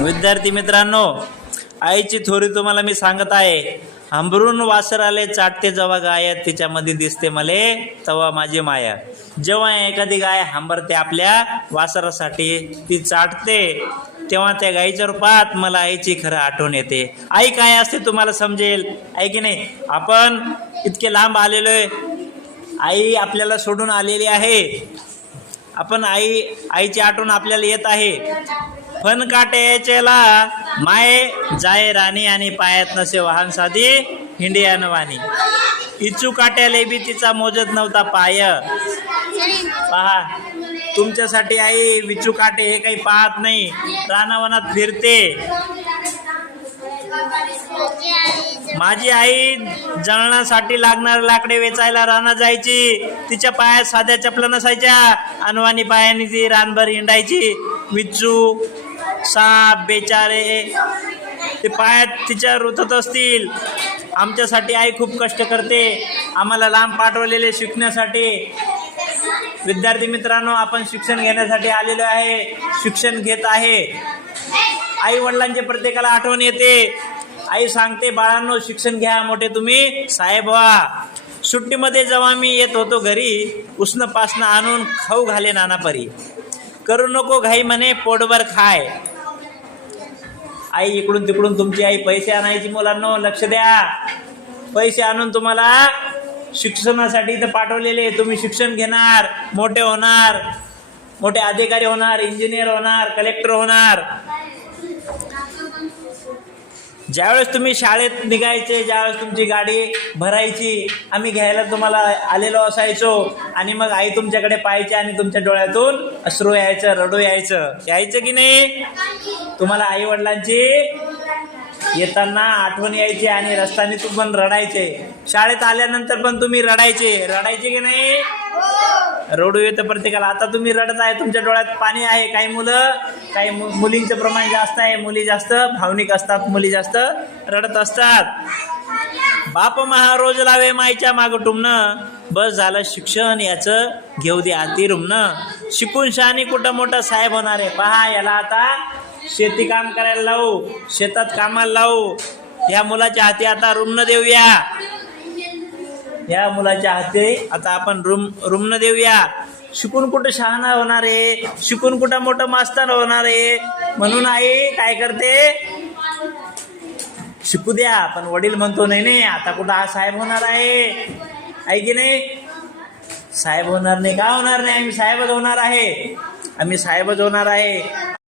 विद्यार्थी मित्रांनो, आईची थोरी तुम्हाला मी सांगत आहे. हंबरून वासराले चाटते जेव्हा गाय तिच्यामध्ये दिसते मले तेव्हा माझी माया. जेव्हा एखादी गाय हंबरते आपल्या वासरासाठी, ती चाटते, तेव्हा त्या गाईच्या रूपात मला आईची खरं आठवण येते. आई काय असते तुम्हाला समजेल, आहे की नाही. आपण इतके लांब आलेलोय, आई आपल्याला सोडून आलेली आहे. आपण आईची आठवण आपल्याला येत आहे. फन काटेचेला माय जाय राणी आणि पायात नसे वाहन साधी हिंडियान वाणी. इचू काट्याले बी तिचा मोजत नव्हता पाय. पहा, तुमच्यासाठी आई विचू काटे हे काही पाहत नाही, रानावनात फिरते. माझी आई जळणासाठी लागणारे लाकडे वेचायला रानात जायची. तिच्या पायात साध्या चपला नसायच्या, अनवाणी पायाने ती रानभर हिंडायची. विचू, साप, बेचारे ते पायात तिच्या रुतत असतील. आमच्यासाठी आई खूप कष्ट करते, आम्हाला लांब पाठवलेले शिकण्यासाठी. विद्यार्थी मित्रांनो, आपण शिक्षण घेण्यासाठी आलेलो आहे, शिक्षण घेत आहे. आई वडिलांची प्रत्येकाला आठवण येते. आई सांगते, बाळांनो शिक्षण घ्या, मोठे तुम्ही साहेब व्हा. सुट्टीमध्ये जेव्हा मी येत होतो घरी, उष्ण पासनं आणून खाऊ घाले नानापरी. करू नको घाई म्हणे पोटभर खाय. आई इकडून तिकडून तुमची आई पैसे आणायची. मुलांनो लक्ष द्या, पैसे आणून तुम्हाला शिक्षणासाठी इथं पाठवलेले. तुम्ही शिक्षण घेणार, मोठे होणार, मोठे अधिकारी होणार, इंजिनियर होणार, कलेक्टर होणार. ज्यावेळेस तुम्ही शाळेत निघायचे, ज्यावेळेस तुमची गाडी भरायची, आम्ही घ्यायला तुम्हाला आलेलो असायचो. आणि मग आई तुमच्याकडे पाहायची आणि तुमच्या डोळ्यातून अश्रू यायचं, रडू यायचं की नाही. तुम्हाला आई वडिलांची येताना आठवण यायची आणि रस्त्याने तू पण रडायचे. शाळेत आल्यानंतर पण तुम्ही रडायचे की नाही. रडू येतं प्रत्येकाला. आता तुम्ही रडत आहे, तुमच्या डोळ्यात पाणी आहे. काही मुलींचं प्रमाण जास्त आहे, मुली जास्त भावनिक असतात, मुली जास्त रडत असतात. बाप महा रोज लावे माईच्या माग टुमणं, बस झालं शिक्षण याचं घेऊ दे आती रुमणं. शिकून शहाणी कुठं मोठं साहेब होणार आहे. पहा, याला आता शेती काम करायला लावू, शेतात कामाला लावू. या मुलाच्या हाती आता रुमणं देऊया. या मुलाच्या हाती आता आपण रुमणं देऊया. शिकून कुठं शहाणा होणार आहे, शिकून कुठं मोठं मास्तर होणार आहे. म्हणून आई काय करते, शिकू द्या. पण वडील म्हणतो नाही, आता कुठं हा साहेब होणार आहे की नाही. साहेब होणार नाही, का होणार नाही, आम्ही साहेबच होणार आहे.